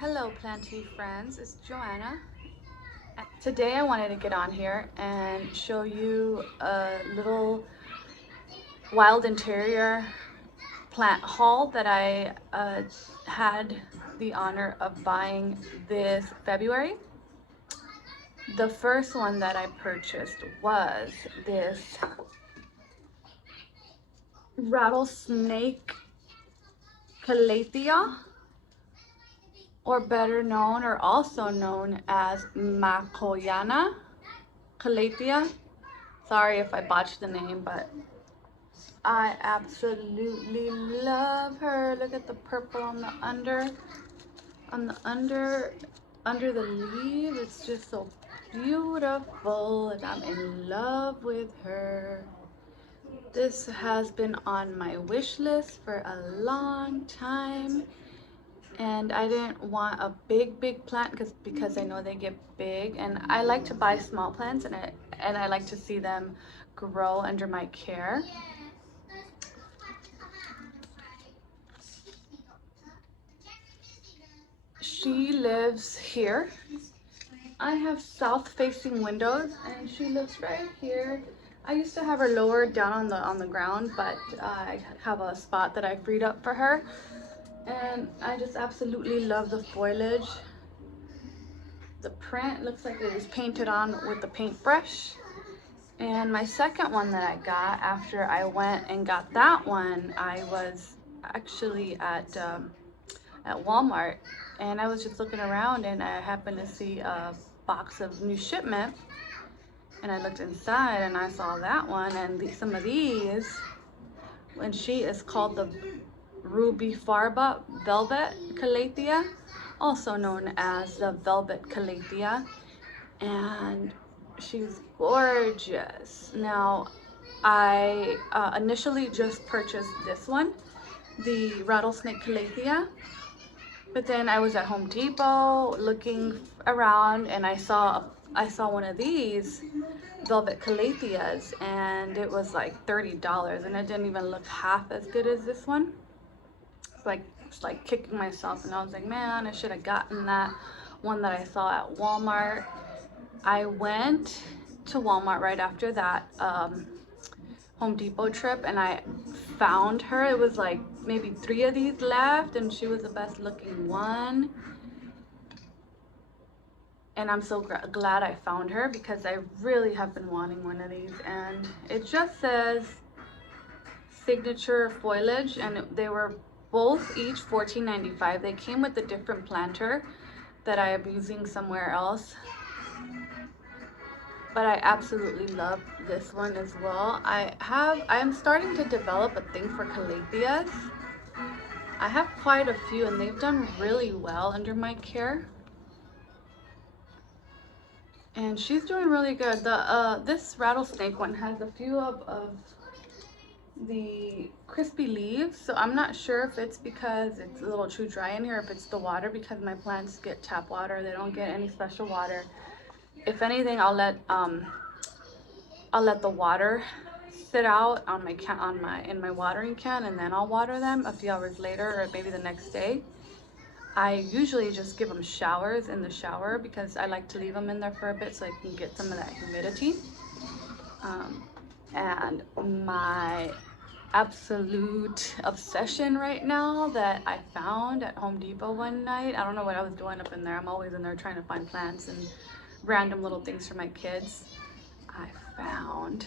Hello planty friends, it's Joanna. Today I wanted to get on here and show you a little wild interior plant haul that I had the honor of buying this February. The first one that I purchased was this rattlesnake Calathea, or better known or also known as Makoyana Calathea. Sorry if I botched the name, but I absolutely love her. Look at the purple on the under the leaf. It's just so beautiful and I'm in love with her. This has been on my wish list for a long time. And I didn't want a big plant because I know they get big, and I like to buy small plants and I like to see them grow under my care. She lives here. I have south facing windows and she lives right here. I used to have her lower down on the ground, but I have a spot that I freed up for her. And I just absolutely love the foliage. The print looks like it was painted on with the paintbrush. And my second one that I got after I went and got that one, I was actually at Walmart and I was just looking around and I happened to see a box of new shipment and I looked inside and I saw that one and some of these, and she is called the Ruby Farba Velvet Calathea, also known as the Velvet Calathea, and she's gorgeous. Now, I initially just purchased this one, the Rattlesnake Calathea, but then I was at Home Depot looking around and I saw one of these Velvet Calatheas and it was like $30 and it didn't even look half as good as this one. It's like kicking myself and I was like, man, I should have gotten that one that I saw at Walmart. I went to Walmart right after that Home Depot trip and I found her. It was like maybe 3 of these left and she was the best looking one. And I'm so glad I found her because I really have been wanting one of these. And it just says signature foliage and they were both each $14.95. They came with a different planter that I am using somewhere else. But I absolutely love this one as well. I'm starting to develop a thing for Calatheas. I have quite a few and they've done really well under my care. And she's doing really good. This rattlesnake one has a few of the crispy leaves, so I'm not sure if it's because it's a little too dry in here, if it's the water, because my plants get tap water. They don't get any special water. If anything, I'll let the water sit out on in my watering can, and then I'll water them a few hours later or maybe the next day. I usually just give them showers in the shower because I like to leave them in there for a bit so I can get some of that humidity. And my absolute obsession right now that I found at Home Depot one night, I don't know what I was doing up in there. I'm always in there trying to find plants and random little things for my kids. I found,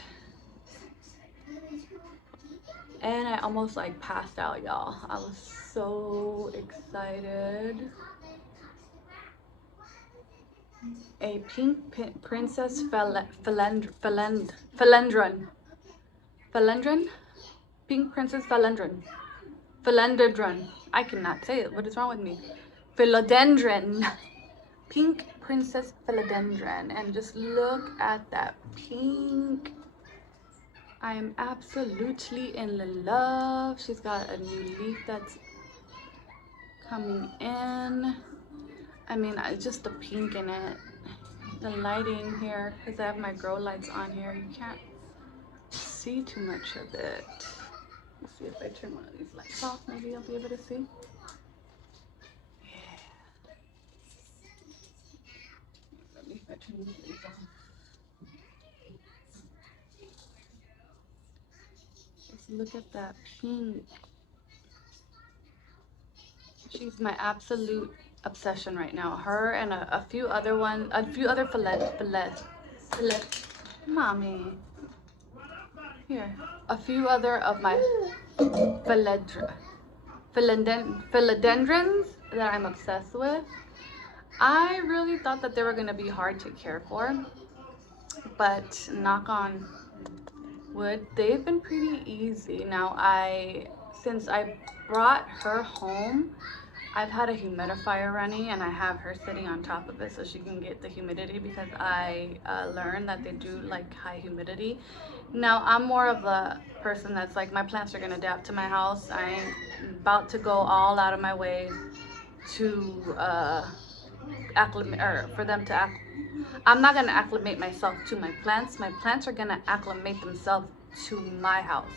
and I almost like passed out, y'all. I was so excited. A pink princess Philodendron. Pink princess Philodendron. I cannot say it. What is wrong with me? Philodendron. Pink princess Philodendron. And just look at that pink. I am absolutely in love. She's got a new leaf that's coming in. I mean, just the pink in it. The lighting here, because I have my grow lights on here, you can't see too much of it. Let's see if I turn one of these lights off, maybe I'll be able to see. Yeah. Let's look at that pink. She's my absolute obsession right now. Her and a few other mommy. Here, a few other of my philodendrons that I'm obsessed with. I really thought that they were gonna be hard to care for, but knock on wood, they've been pretty easy. Now since I brought her home, I've had a humidifier running and I have her sitting on top of it so she can get the humidity, because I learned that they do like high humidity. Now I'm more of a person that's like, my plants are gonna adapt to my house. I ain't about to go all out of my way to acclimate, or for them to I'm not gonna acclimate myself to my plants. My plants are gonna acclimate themselves to my house.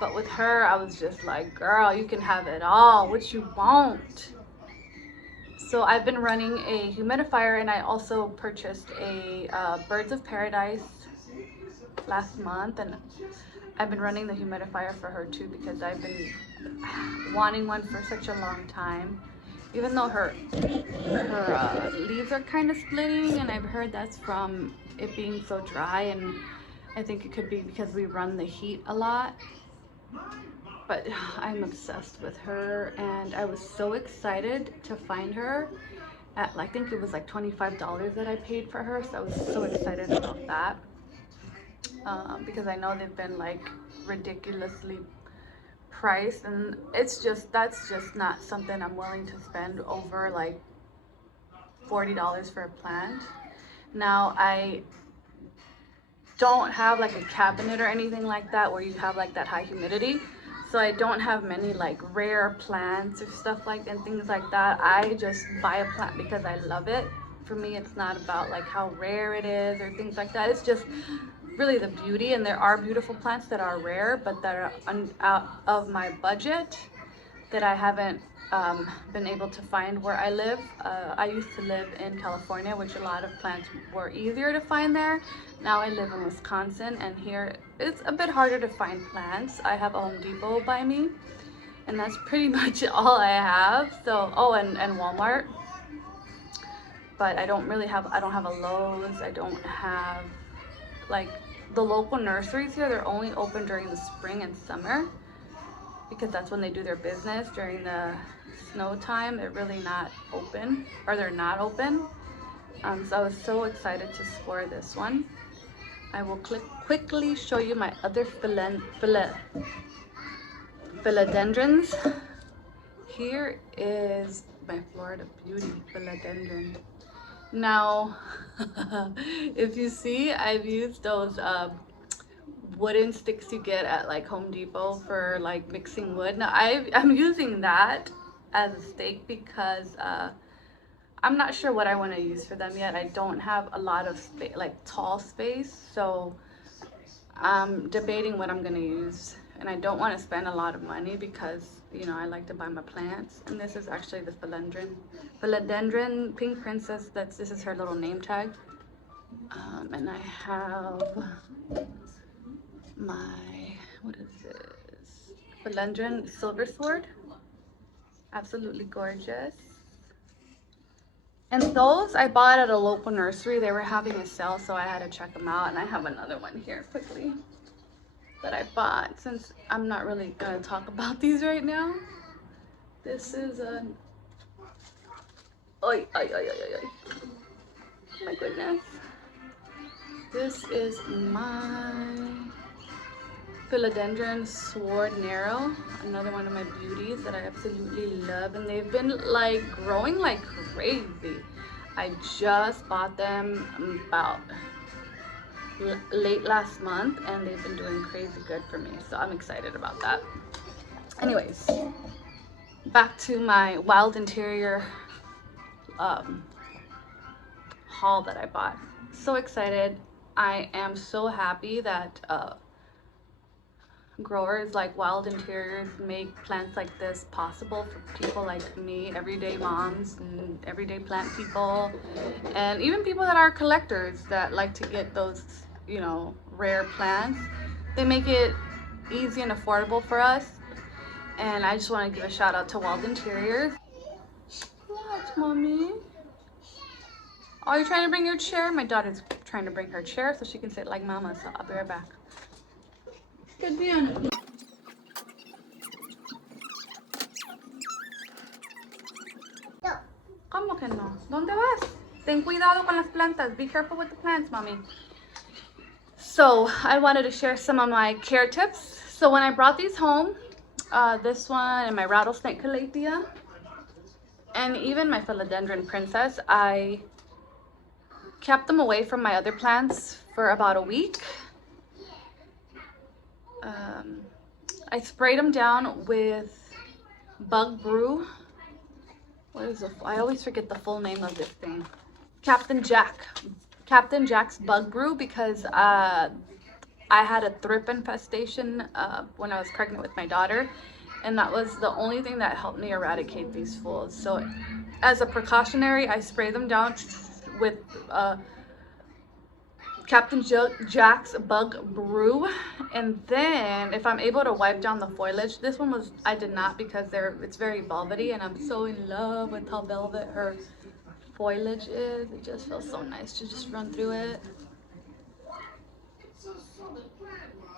But with her, I was just like, girl, you can have it all. What you want? So I've been running a humidifier, and I also purchased a Birds of Paradise last month, and I've been running the humidifier for her too, because I've been wanting one for such a long time. Even though her leaves are kind of splitting, and I've heard that's from it being so dry, and I think it could be because we run the heat a lot. But I'm obsessed with her, and I was so excited to find her at, I think it was like $25 that I paid for her, so I was so excited about that, because I know they've been like ridiculously priced, and that's just not something I'm willing to spend over like $40 for a plant. Now I don't have like a cabinet or anything like that where you have like that high humidity, so I don't have many like rare plants or stuff like and things like that. I just buy a plant because I love it. For me, it's not about like how rare it is or things like that. It's just really the beauty, and there are beautiful plants that are rare but that are out of my budget that I haven't been able to find where I live. I used to live in California, which a lot of plants were easier to find there. Now I live in Wisconsin, and here it's a bit harder to find plants. I have a Home Depot by me, and that's pretty much all I have. So, oh, and Walmart. But I don't have a Lowe's. I don't have like the local nurseries here. They're only open during the spring and summer, because that's when they do their business. During the snow time, they're really not open, or they're not open. So I was so excited to score this one. I will quickly show you my other philodendrons. Here is my Florida Beauty philodendron. Now, if you see, I've used those wooden sticks you get at like Home Depot for like mixing wood. Now I'm using that as a stake because I'm not sure what I want to use for them yet. I don't have a lot of space, like tall space, so I'm debating what I'm going to use, and I don't want to spend a lot of money because, you know, I like to buy my plants. And this is actually the Philodendron Pink Princess. This is her little name tag. And I have my, what is this? Philodendron Silver Sword. Absolutely gorgeous. And those I bought at a local nursery. They were having a sale, so I had to check them out. And I have another one here quickly that I bought, since I'm not really gonna talk about these right now. This is a, oi, oi, oi, oi, oi, oi. My goodness. This is my Philodendron Sword Narrow, another one of my beauties that I absolutely love, and they've been like growing like crazy. I just bought them about late last month, and they've been doing crazy good for me, so I'm excited about that. Anyways, back to my wild interior haul that I bought. So excited. I am so happy that growers like Wild Interiors make plants like this possible for people like me, everyday moms and everyday plant people, and even people that are collectors that like to get those, you know, rare plants. They make it easy and affordable for us, and I just want to give a shout out to Wild Interiors. What, mommy? Are you trying to bring your chair? My daughter's trying to bring her chair so she can sit like mama, so I'll be right back. Good bien. ¿Cómo que no? ¿Dónde vas? Ten cuidado con las plantas. Be careful with the plants, mommy. So I wanted to share some of my care tips. So when I brought these home, this one and my rattlesnake Calathea, and even my Philodendron Princess, I kept them away from my other plants for about a week. I sprayed them down with bug brew. What is it? I always forget the full name of this thing. Captain Jack's bug brew, because I had a thrip infestation when I was pregnant with my daughter, and that was the only thing that helped me eradicate these fools. So as a precautionary, I spray them down with Captain Jack's bug brew, and then if I'm able to wipe down the foliage, this one was, I did not, because it's very velvety, and I'm so in love with how velvet her foliage is. It just feels so nice to just run through it.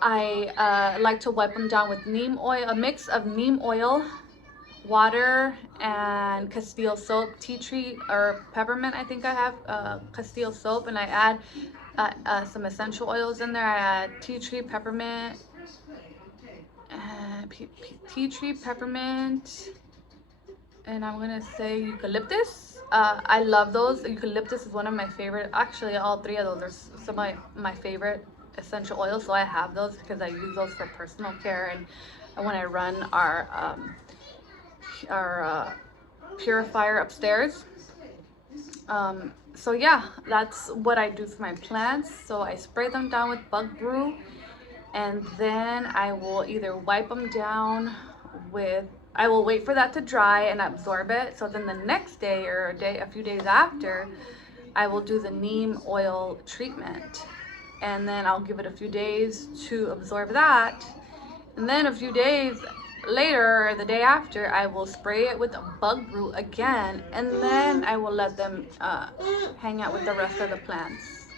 I like to wipe them down with neem oil, a mix of neem oil, water, and Castile soap, tea tree or peppermint. I think I have Castile soap, and I add some essential oils in there. I add tea tree, peppermint, and I'm gonna say eucalyptus. I love those. Eucalyptus is one of my favorite. Actually, all three of those are some of my favorite essential oils. So I have those because I use those for personal care, and when I run our purifier upstairs. So yeah, that's what I do for my plants. So I spray them down with bug brew, and then I will either wipe them down with, I will wait for that to dry and absorb it. So then the next day or a few days after, I will do the neem oil treatment, and then I'll give it a few days to absorb that, and then a few days later, or the day after, I will spray it with a bug brew again, and then I will let them hang out with the rest of the plants.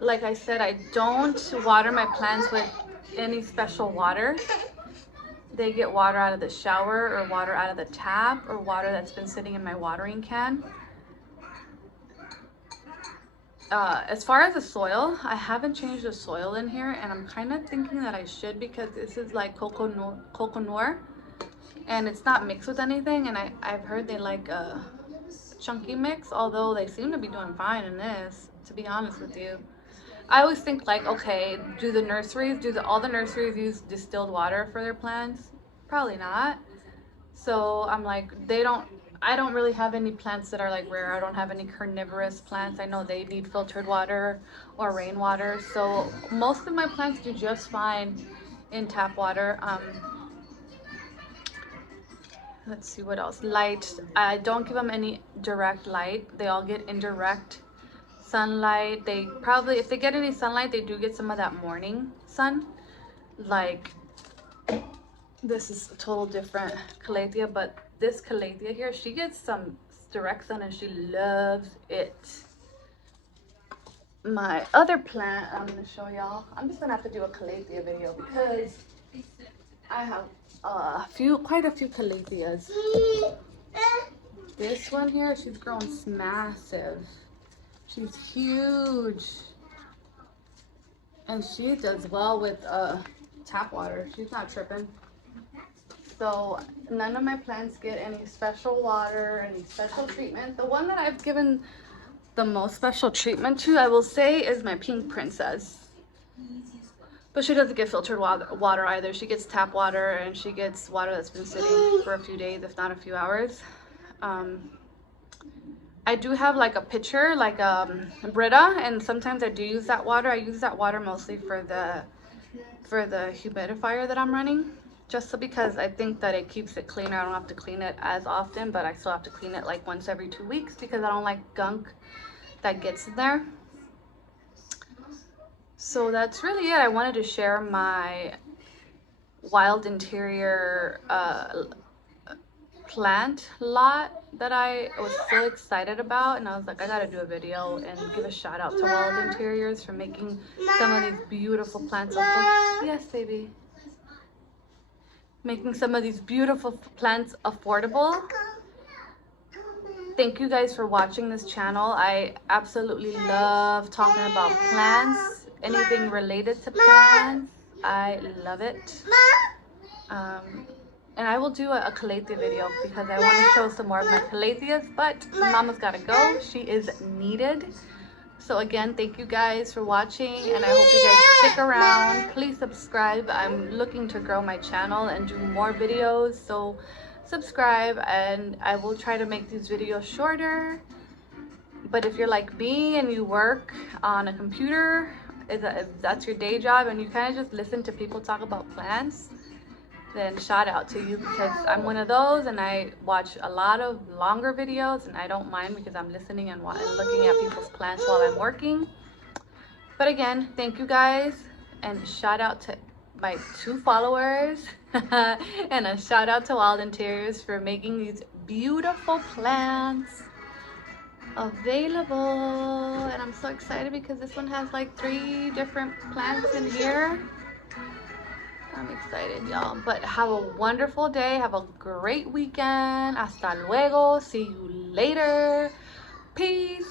Like I said, I don't water my plants with any special water. They get water out of the shower, or water out of the tap, or water that's been sitting in my watering can. As far as the soil, I haven't changed the soil in here, and I'm kind of thinking that I should, because this is like coco noir, and it's not mixed with anything, and I've heard they like a chunky mix, although they seem to be doing fine in this, to be honest with you. I always think like, okay, all the nurseries use distilled water for their plants? Probably not. So I'm like, I don't really have any plants that are like rare. I don't have any carnivorous plants. I know they need filtered water or rainwater. So most of my plants do just fine in tap water. Let's see what else. Light. I don't give them any direct light. They all get indirect sunlight. They probably, if they get any sunlight, they do get some of that morning sun. Like, this is a total different Calathea, but this Calathea here, she gets some direct sun and she loves it. My other plant I'm going to show y'all, I'm just going to have to do a Calathea video, because I have quite a few Calatheas. This one here, she's grown massive. She's huge, and she does well with tap water. She's not tripping. So none of my plants get any special water, any special treatment. The one that I've given the most special treatment to, I will say, is my pink princess. But she doesn't get filtered water either. She gets tap water, and she gets water that's been sitting for a few days, if not a few hours. I do have like a pitcher, like Brita, and sometimes I do use that water. I use that water mostly for the for the humidifier that I'm running, just so because I think that it keeps it cleaner. I don't have to clean it as often, but I still have to clean it like once every 2 weeks because I don't like gunk that gets in there. So that's really it. I wanted to share my wild interior plant lot that I was so excited about, and I was like, I gotta do a video and give a shout out to Wild Interiors for making some of these beautiful plants yes, baby. Making some of these beautiful plants affordable. Thank you guys for watching this channel. I absolutely love talking about plants, anything related to plants. I love it. And I will do a Calathea video because I want to show some more of my Calatheas, but Mama's gotta go. She is needed. So again, thank you guys for watching, and I hope you guys stick around. Please subscribe. I'm looking to grow my channel and do more videos, so subscribe, and I will try to make these videos shorter. But if you're like me and you work on a computer, if that's your day job, and you kind of just listen to people talk about plants, then shout out to you, because I'm one of those, and I watch a lot of longer videos, and I don't mind because I'm listening and looking at people's plants while I'm working. But again, thank you guys, and shout out to my 2 followers and a shout out to Wild Interiors for making these beautiful plants available. And I'm so excited because this one has like 3 different plants in here. I'm excited, y'all. But have a wonderful day. Have a great weekend. Hasta luego. See you later. Peace.